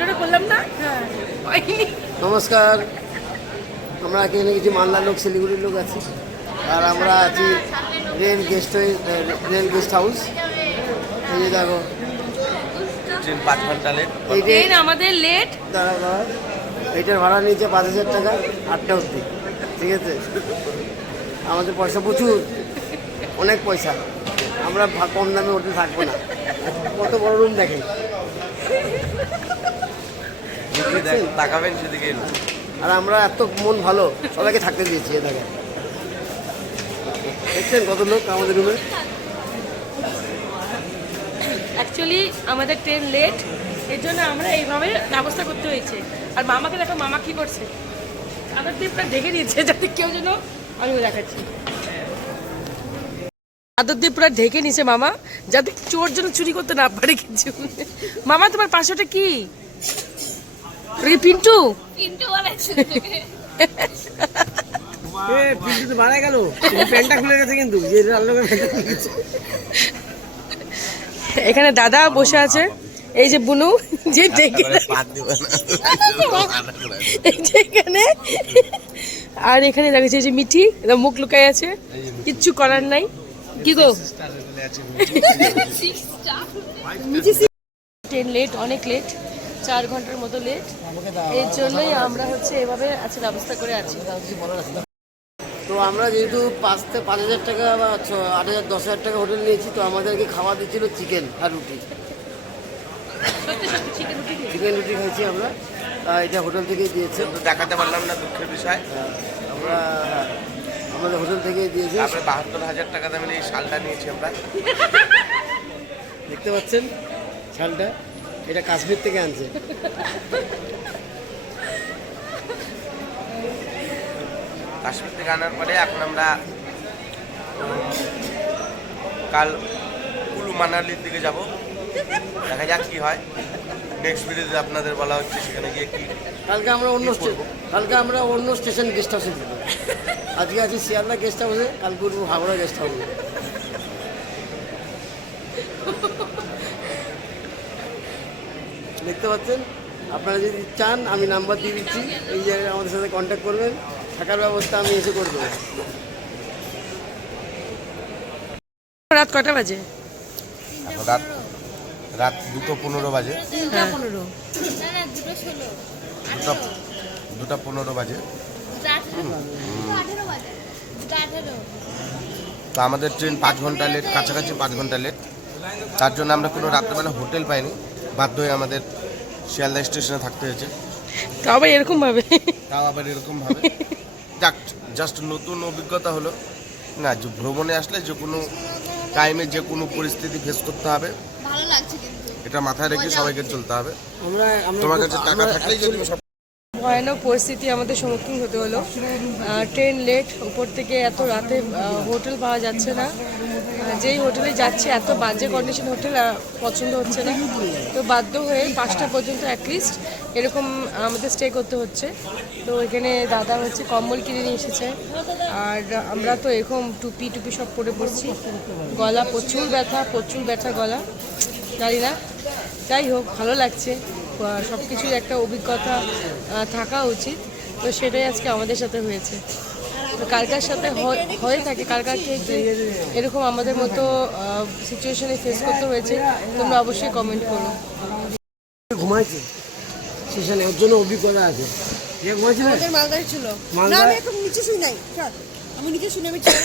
ভিডিওটা করলাম না? হ্যাঁ। নমস্কার। আমরা এখানে কিছু মালদার লোক শিলিগুড়ির লোক আছি। আর আমরা আছি rail guest rail guest house. এই যে দেখো। ট্রেন পাঁচ ঘণ্টা লেট ট্রেন আমাদের লেট দাঁড়া দাঁড়া এইটার ভাড়া নিয়েছে পাঁচ হাজার টাকা আটটা অবধি। ঠিক আছে? আমাদের পয়সা প্রচুর। অনেক পয়সা। আমরা কম দামে হোটেল থাকব না। কত বড় রুম দেখেন? তাকাবেন সেদিকে আর আমরা এত মন ভালো সবাইকে থাকতে দিয়েছি এ দেখেন। দেখছেন কত লোক আমাদের রুমে? অ্যাকচুয়ালি আমাদের ট্রেন লেট এর জন্য আমরা এইভাবে ব্যবস্থা করতে হয়েছে। আর মামাকে দেখো মামা কি করছে? আমাদের দ্বীপটা ঢেকে দিয়েছে যাতে কেউ যেন আমি দেখাচ্ছি। আদর দিয়ে পুরো ঢেকে নিছে মামা যাতে চোর যেন চুরি করতে না পারে কিছু। মামা তোমার পাশেটা কি? রি পিন্টু। পিন্টু বলেছে। পিন্টু তো মারা গেল। প্যান্টটা খুলে গেছে কিন্তু। যে লাল রঙের প্যান্টটা খুলে গেছে। এখানে দাদা বসে আছে। এই যে বুনু যে এখানে আর এখানে দেখেছি যে মিঠি মুখ লুকাই আছে। কিচ্ছু করার নাই। কি গো? ট্রেন লেট অনেক লেট চার ঘণ্টার মতো লেট এর জন্যই আমরা হচ্ছে এভাবে আছে ব্যবস্থা করে আছি। তো আমরা যেহেতু পাঁচ থেকে পাঁচ হাজার টাকা বা ছ- আট হাজার দশ হাজার টাকা হোটেল নিয়েছি তো আমাদেরকে খাওয়া দিচ্ছিল চিকেন আর রুটি। সত্যি সত্যি চিকেন রুটি দিয়ে। চিকেন রুটি খাইছি আমরা। এটা হোটেল থেকেই দিয়েছে। দেখাতে পারলাম না দুঃখের বিষয়। আমরা হ্যাঁ, আমাদের হোটেল থেকেই দিয়েছি। তারপরে বাহাত্তর হাজার টাকা দামের এই শালটা নিয়েছি আমরা। দেখতে পাচ্ছেন শালটা? এটা কাশ্মীর থেকে আনছে। কাশ্মীর থেকে আনার পরে এখন আমরা কাল কুলু মানালির দিকে যাব। দেখা যাক কি হয়। নেক্সট ভিডিওতে আপনাদের বলা হচ্ছে সেখানে গিয়ে কি কালকে আমরা অন্য কালকে আমরা অন্য স্টেশন গেস্ট হাউসে আজকে আছি শিয়ালদা গেস্ট হাউসে কালকে হাওড়া গেস্ট হাউসে দেখতে পাচ্ছেন? আপনারা যদি চান আমি নাম্বার দিয়ে দিচ্ছি। এই জায়গায় আমাদের সাথে কন্ট্যাক্ট করবেন। থাকার ব্যবস্থা আমি এসে করে দেবো রাত কটা বাজে? রাত রাত দুটো পনেরো বাজে। হ্যাঁ। না না দুটো দুটো পনেরো বাজে। তো আমাদের ট্রেন পাঁচ ঘণ্টা লেট কাছাকাছি পাঁচ ঘণ্টা লেট তার জন্য আমরা কোনো রাত্রেবেলা হোটেল পাইনি। বাধ্য হয়ে আমাদের শিয়ালদা স্টেশনে থাকতে হয়েছে। তাও আবার এরকম ভাবে? তাও আবার এরকম ভাবে। যাক জাস্ট নতুন অভিজ্ঞতা হলো। না যে ভ্রমণে আসলে যে কোনো টাইমে যে কোনো পরিস্থিতি ফেস করতে হবে। ভালো লাগছে কিন্তু। এটা মাথায় রেখে সবাইকে চলতে হবে। আমরা তোমার কাছে টাকা থাকলেই যদি ভয়ানক পরিস্থিতি আমাদের সম্মুখীন হতে হলো। ট্রেন লেট উপর থেকে এত রাতে হোটেল পাওয়া যাচ্ছে না। যেই হোটেলে যাচ্ছে, এত বাজে কন্ডিশন হোটেল পছন্দ হচ্ছে না। তো বাধ্য হয়ে পাঁচটা পর্যন্ত অ্যাটলিস্ট এরকম আমাদের স্টে করতে হচ্ছে। তো এখানে দাদা হচ্ছে কম্বল কিনে নিয়ে এসেছে। আর আমরা তো এরকম টুপি টুপি সব পরে পড়ছি। গলা প্রচুর ব্যথা প্রচুর ব্যথা গলা। জানি না। যাই হোক, ভালো লাগছে। সব কিছুর একটা অভিজ্ঞতা থাকা উচিত। তো সেটাই আজকে আমাদের সাথে হয়েছে। কার কার সাথে হয়- হয়ে থাকে কার কারকে এরকম আমাদের মতো সিচুয়েশনে ফেস করতে হয়েছে তোমরা অবশ্যই কমেন্ট করো। ঘুমাইছে। স্টেশনে ওর জন্য অভিজ্ঞতা আছে। মালদায় ছিল। না আমি এখন নিচে শুই নাই। আমি নিচে শুনে আমি চলে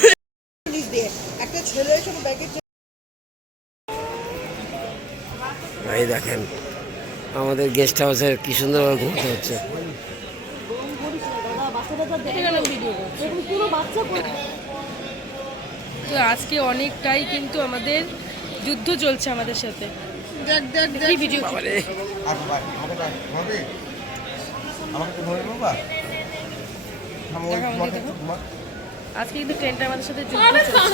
নিচ দিয়ে। একটা ছেলে এসে ব্যাগে এই দেখেন আমাদের গেস্ট হাউসে কি সুন্দরভাবে ঘুরতে হচ্ছে। তো আজকে অনেকটাই কিন্তু আমাদের যুদ্ধ চলছে আমাদের সাথে। দেখ দেখ দেখ। ভিডিও। আজকে কিন্তু ট্রেনটা আমাদের সাথে যুদ্ধ চলছে।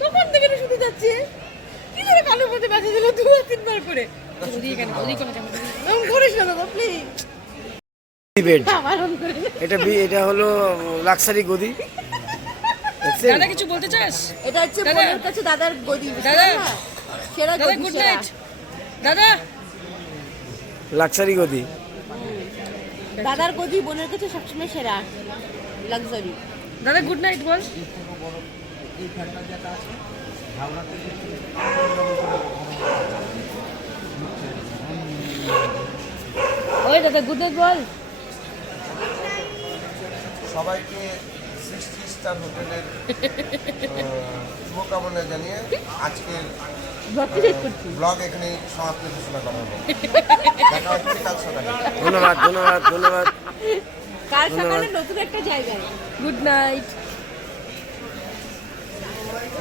তখন থেকে শুনতে যাচ্ছি। কি করে কানের মধ্যে ব্যথা দিল দু তিনবার করে? ওদিকে কেন? ওদিকে কেন করিস না দাদা প্লিজ বেড এটা এটা হলো লাক্সারি গদি। দাদা কিছু বলতে চাস? এটা হচ্ছে বোনের কাছে দাদার গদি দাদা। সেরা দাদা গদি গুড নাইট দাদা। লাক্সারি গদি। দাদার গদি বোনের কাছে সবসময় সেরা। লাক্সারি দাদা গুড নাইট বল। ওই দাদা গুড নাইট বল। সবাইকে সিক্সটি স্টার হোটেলের শুভকামনা জানিয়ে আজকের ব্লগ এখানে সমাপ্তি ঘোষণা করা হলো দেখা হচ্ছে কাল সকালে। ধন্যবাদ ধন্যবাদ ধন্যবাদ। কাল সকালে নতুন একটা জায়গায়। গুড নাইট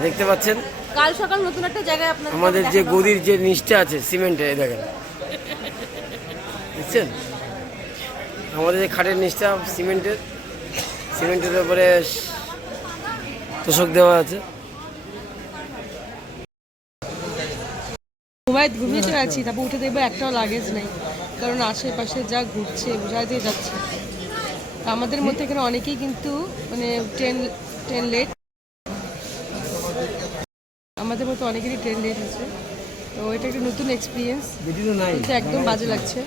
দেখতে পাচ্ছেন? কাল সকাল নতুন একটা জায়গায় আপনাদের আমাদের যে গদির যে নিচটা আছে সিমেন্টের এই দেখেন। দেখছেন? আমাদের যে খাটের নিচটা সিমেন্টের সিমেন্টের উপরে তোষক দেওয়া আছে। ঘুমাই ঘুমিয়ে আছি তারপর উঠে দেখব একটাও লাগেজ নেই। কারণ আশেপাশে যা ঘুরছে বোঝা দিয়ে যাচ্ছে। তা আমাদের মধ্যে এখানে অনেকেই কিন্তু মানে ট্রেন ট্রেন লেট আমাদের মতো অনেকেরই ট্রেন লেট আছে। তো এটা একটা নতুন এক্সপিরিয়েন্স একদম বাজে লাগছে।